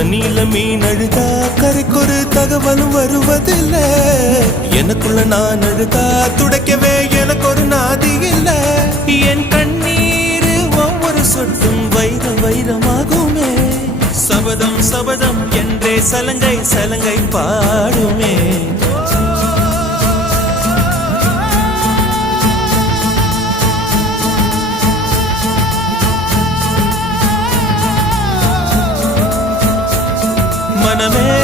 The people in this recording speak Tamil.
தண்ணியில மீன் அழுதா கரைக்கொரு தகவலும் வருவதில்லை. எனக்குள்ள நான் அழுதா துடைக்கவே எனக்கு ஒரு நாதி இல்லை. என் கண்ணீர் ஒவ்வொரு சொட்டும் வைரம் வைரமாகுமே. சபதம் சபதம் என்றே சலங்கை சலங்கை பாடுமே. மனமே